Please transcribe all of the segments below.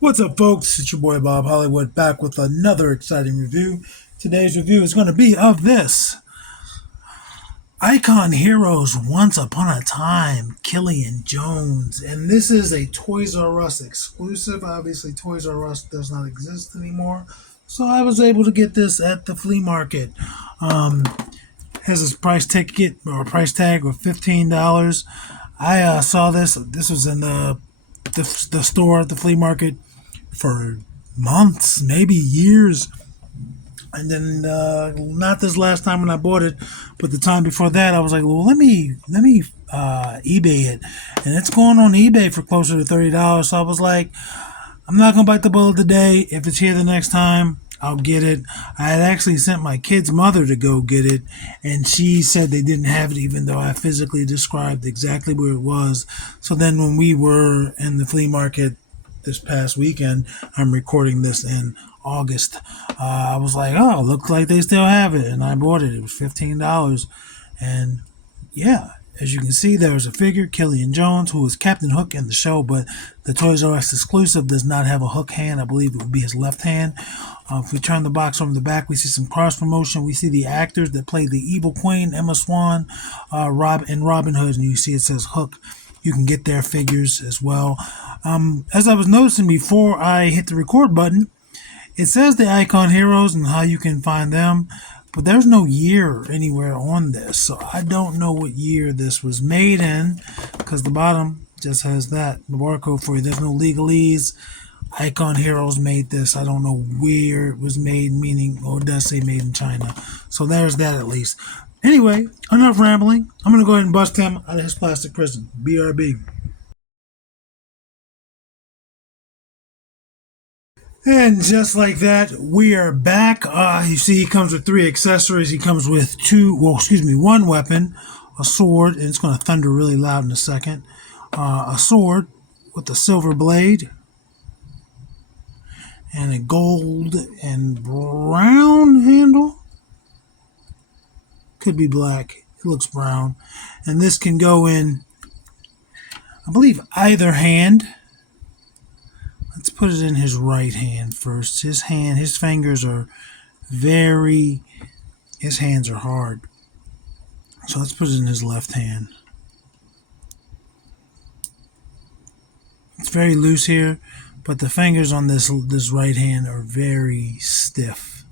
What's up, folks? It's your boy Bob Hollywood back with another exciting review. Today's review is going to be of this Icon Heroes Once Upon a Time, Killian Jones. And this is a Toys R Us exclusive. Obviously, Toys R Us does not exist anymore. So I was able to get this at the flea market. Um, has this price tag of $15. I saw this. This was in the store at the flea market for months, maybe years. And then not this last time when I bought it, but the time before that, I was like, well, let me eBay it, and it's going on eBay for closer to $30. So I was like, I'm not gonna bite the bullet today. If it's here the next time, I'll get it. I had actually sent my kid's mother to go get it, and she said they didn't have it, even though I physically described exactly where it was. So then, when we were in the flea market this past weekend, I'm recording this in August. I was like, oh, looks like they still have it, and I bought it. It was $15, and yeah, as you can see, there's a figure, Killian Jones, who is Captain Hook in the show, but the Toys R Us exclusive does not have a hook hand. I believe it would be his left hand. If we turn the box from the back, we see some cross promotion. We see the actors that play the Evil Queen, Emma Swan, and Robin Hood, and you see it says Hook. You can get their figures as well. As I was noticing before I hit the record button, it says the Icon Heroes and how you can find them, but there's no year anywhere on this, so I don't know what year this was made in, because the bottom just has that, the barcode for you. There's no legalese. Icon Heroes made this. I don't know where it was made, meaning, it does say made in China. So there's that at least. Anyway, enough rambling. I'm going to go ahead and bust him out of his plastic prison. BRB. And just like that, we are back. You see, he comes with three accessories. He comes with one weapon, a sword, and it's going to thunder really loud in a second. A sword with a silver blade, and a gold and brown handle. Could be black. It looks brown. And this can go in, I believe, either hand. Let's put it in his right hand first. His fingers are his hands are hard. So let's put it in his left hand. It's very loose here, but the fingers on this right hand are very stiff.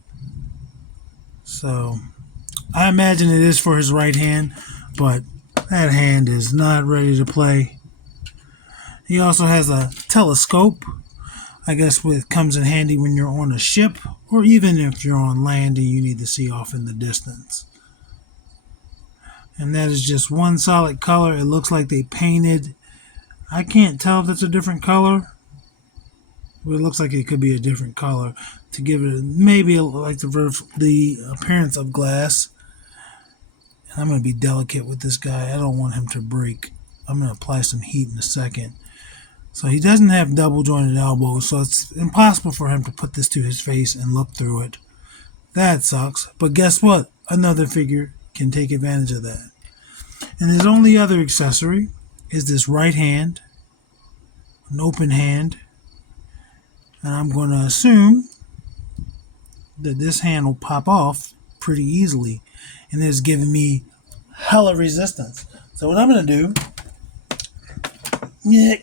So I imagine it is for his right hand, but that hand is not ready to play. He also has a telescope. I guess it comes in handy when you're on a ship, or even if you're on land and you need to see off in the distance. And that is just one solid color. It looks like they painted. I can't tell if it's a different color, but it looks like it could be a different color to give it maybe like the appearance of glass. And I'm going to be delicate with this guy. I don't want him to break. I'm going to apply some heat in a second. So he doesn't have double jointed elbows, so it's impossible for him to put this to his face and look through it. That sucks. But guess what? Another figure can take advantage of that. And his only other accessory is this right hand, an open hand. And I'm going to assume that this hand will pop off pretty easily. And it's giving me hella resistance. So what I'm going to do,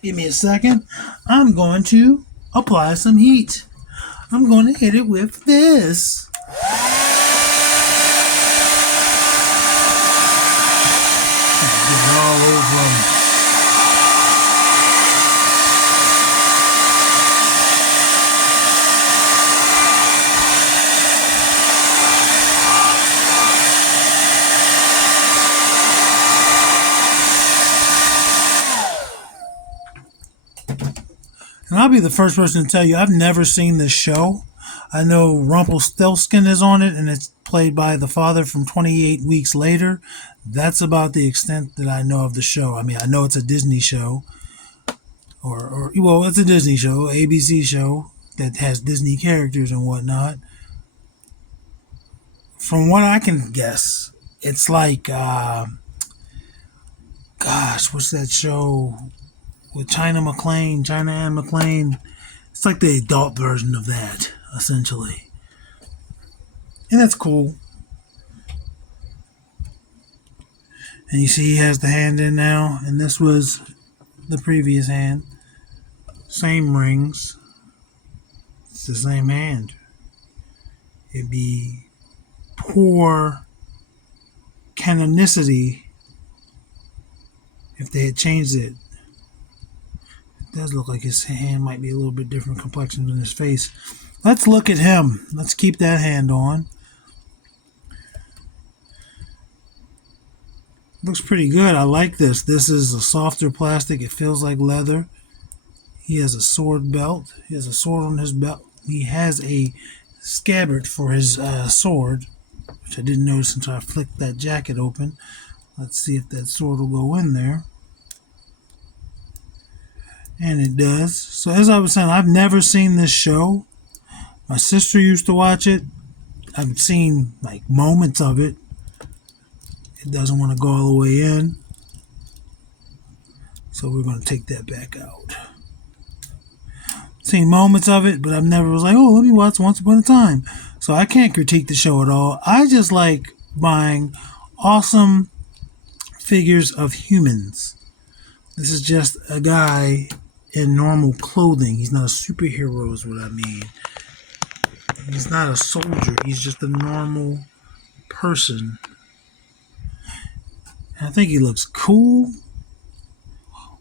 give me a second. I'm going to apply some heat. I'm going to hit it with this. Getting all over him. And I'll be the first person to tell you, I've never seen this show. I know Rumpelstiltskin is on it, and it's played by the father from 28 Weeks Later. That's about the extent that I know of the show. I mean, I know it's a Disney show, well, it's a Disney show, ABC show that has Disney characters and whatnot. From what I can guess, it's like, what's that show with China Ann McClain? It's like the adult version of that, essentially. And that's cool. And you see he has the hand in now, and this was the previous hand. Same rings. It's the same hand. It'd be poor canonicity if they had changed it. It does look like his hand might be a little bit different complexion than his face. Let's look at him. Let's keep that hand on. Looks pretty good. I like this. This is a softer plastic. It feels like leather. He has a sword belt. He has a sword on his belt. He has a scabbard for his sword, which I didn't notice until I flicked that jacket open. Let's see if that sword will go in there. And it does. So as I was saying, I've never seen this show. My sister used to watch it. I've seen like moments of it. It doesn't want to go all the way in. So we're going to take that back out. Seen moments of it, but I've never was like, oh, let me watch Once Upon a Time. So I can't critique the show at all. I just like buying awesome figures of humans. This is just a guy in normal clothing. He's not a superhero is what I mean. He's not a soldier. He's just a normal person. And I think he looks cool.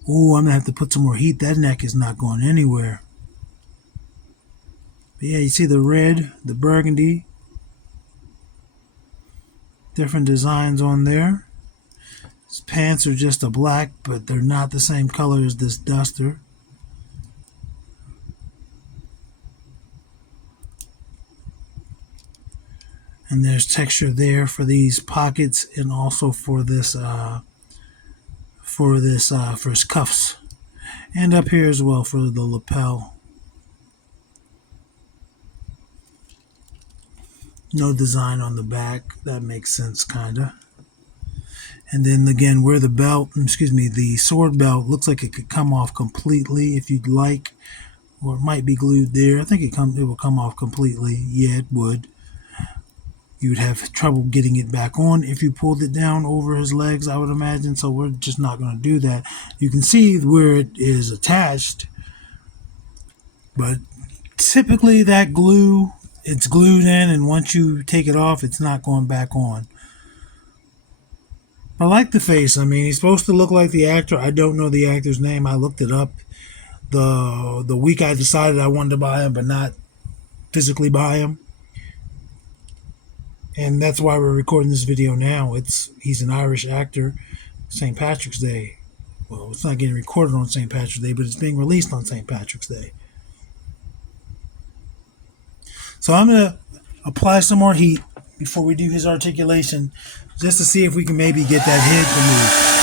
Ooh, I'm going to have to put some more heat. That neck is not going anywhere. But yeah, you see the red, the burgundy. Different designs on there. His pants are just a black, but they're not the same color as this duster. And there's texture there for these pockets and also for this for his cuffs. And up here as well for the lapel. No design on the back. That makes sense, kinda. And then again, where the the sword belt looks like it could come off completely if you'd like, or it might be glued there. I think it will come off completely. Yeah, it would. You would have trouble getting it back on if you pulled it down over his legs, I would imagine. So we're just not going to do that. You can see where it is attached, but typically that glue, it's glued in, and once you take it off, it's not going back on. I like the face. I mean, he's supposed to look like the actor. I don't know the actor's name. I looked it up the week I decided I wanted to buy him, but not physically buy him. And that's why we're recording this video now. He's an Irish actor. St. Patrick's Day. Well, it's not getting recorded on St. Patrick's Day, but it's being released on St. Patrick's Day. So I'm going to apply some more heat before we do his articulation, just to see if we can maybe get that head to move.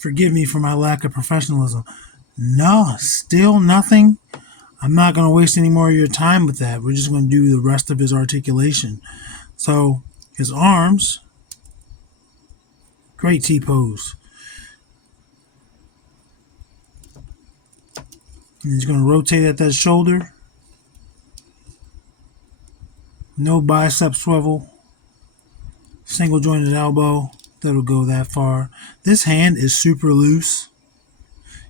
Forgive me for my lack of professionalism. No, still nothing. I'm not going to waste any more of your time with that. We're just going to do the rest of his articulation. So, his arms, great T-pose. And he's going to rotate at that shoulder. No bicep swivel. Single jointed elbow. That'll go that far. This hand is super loose.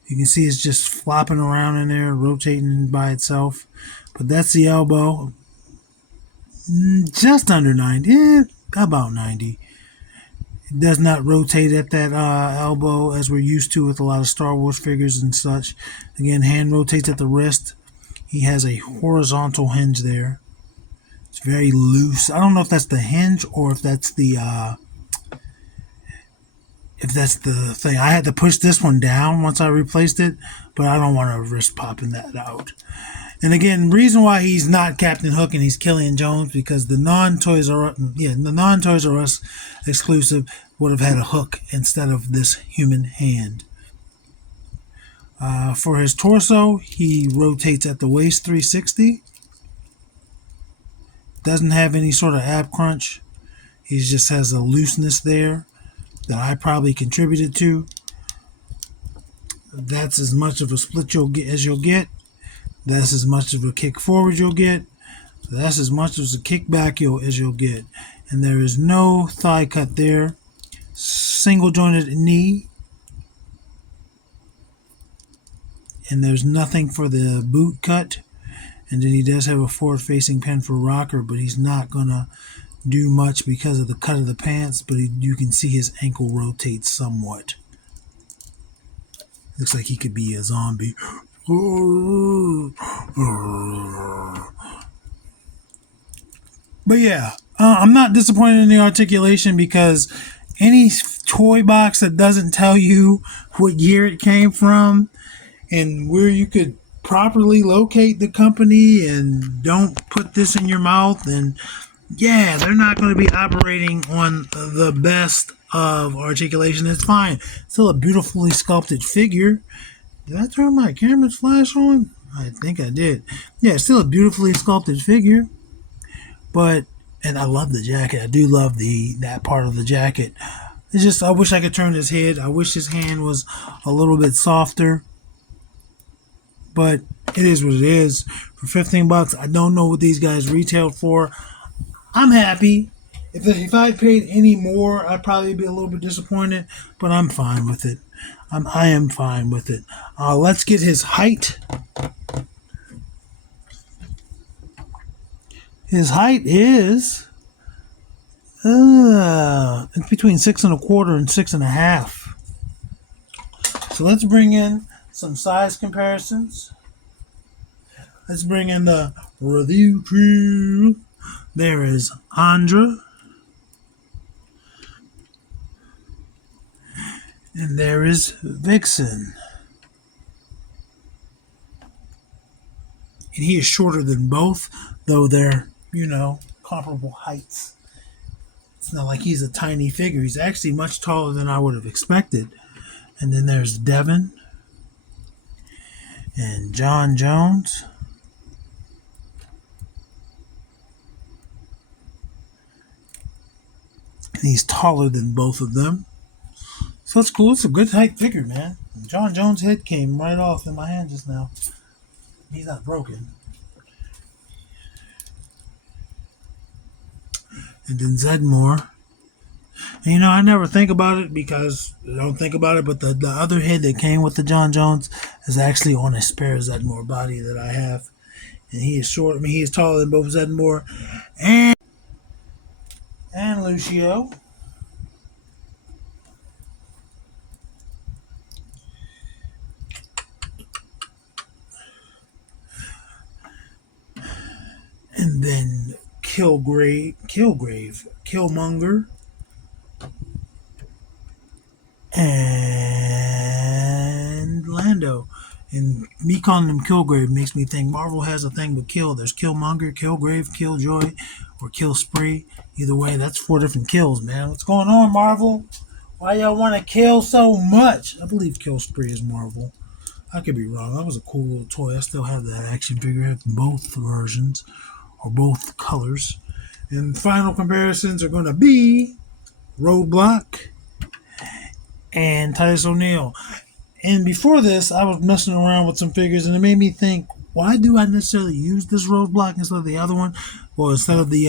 You can see it's just flopping around in there, rotating by itself. But that's the elbow. Just under 90. About 90. It does not rotate at that elbow as we're used to with a lot of Star Wars figures and such. Again, hand rotates at the wrist. He has a horizontal hinge there. It's very loose. I don't know if that's the hinge or if that's the if that's the thing. I had to push this one down once I replaced it, but I don't want to risk popping that out. And again, reason why he's not Captain Hook and he's Killian Jones because the non Toys R Us exclusive would have had a hook instead of this human hand. For his torso, he rotates at the waist 360. Doesn't have any sort of ab crunch. He just has a looseness there that I probably contributed to. That's as much of a split you'll get as you'll get. That's as much of a kick forward you'll get. That's as much as a kick back as you'll get. And there is no thigh cut there. Single jointed knee. And there's nothing for the boot cut. And then he does have a forward facing pen for rocker, but he's not going to do much because of the cut of the pants, but you can see his ankle rotates somewhat. Looks like he could be a zombie. But yeah, I'm not disappointed in the articulation because any toy box that doesn't tell you what year it came from and where you could properly locate the company and don't put this in your mouth, and yeah, they're not going to be operating on the best of articulation. It's fine. Still a beautifully sculpted figure. Did I turn my camera's flash on? I think I did. Yeah, still a beautifully sculpted figure. But, and I love the jacket. I do love that part of the jacket. It's just, I wish I could turn his head. I wish his hand was a little bit softer. But it is what it is. For $15, I don't know what these guys retailed for. I'm happy. If I paid any more, I'd probably be a little bit disappointed, but I'm fine with it. I am fine with it. Let's get his height. His height is it's between 6.25 and 6.5. So let's bring in some size comparisons. Let's bring in the review crew. There is Andra. And there is Vixen. And he is shorter than both, though they're, comparable heights. It's not like he's a tiny figure. He's actually much taller than I would have expected. And then there's Devin and John Jones. And he's taller than both of them. So that's cool. It's a good height figure, man. John Jones' head came right off in my hand just now. He's not broken. And then Zedmore. And I never think about it because I don't think about it, but the other head that came with the John Jones is actually on a spare Zedmore body that I have. And he is short. He is taller than both Zedmore and Lucio. And then Killmonger, and Lando. And me calling him Killgrave makes me think Marvel has a thing with kill. There's Killmonger, Killgrave, Killjoy, or Kill Spree. Either way, that's 4 different kills, man. What's going on, Marvel? Why y'all want to kill so much? I believe Kill Spree is Marvel. I could be wrong. That was a cool little toy. I still have that action figure. I have both versions, or both colors. And final comparisons are going to be Roadblock and Titus O'Neil. And before this, I was messing around with some figures, and it made me think, why do I necessarily use this Roadblock instead of the other one? Well, instead of the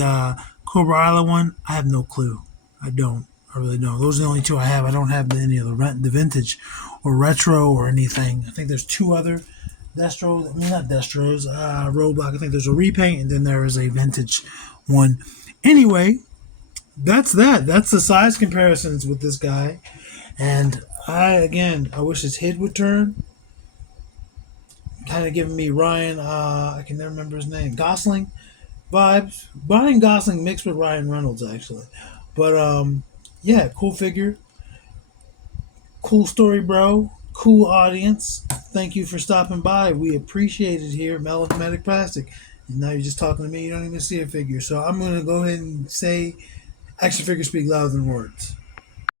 Cobra Island one, I have no clue. I don't. I really don't. Those are the only two I have. I don't have any of the vintage or retro or anything. I think there's 2 other Roadblock. I think there's a repaint, and then there is a vintage one. Anyway, that's that. That's the size comparisons with this guy. And I wish his head would turn. Kind of giving me Ryan, I can never remember his name, Gosling vibes. Ryan Gosling mixed with Ryan Reynolds, actually. But, yeah, cool figure. Cool story, bro. Cool audience. Thank you for stopping by. We appreciate it here, Melodramatic Plastic. And now you're just talking to me. You don't even see a figure. So I'm going to go ahead and say action figures speak louder than words.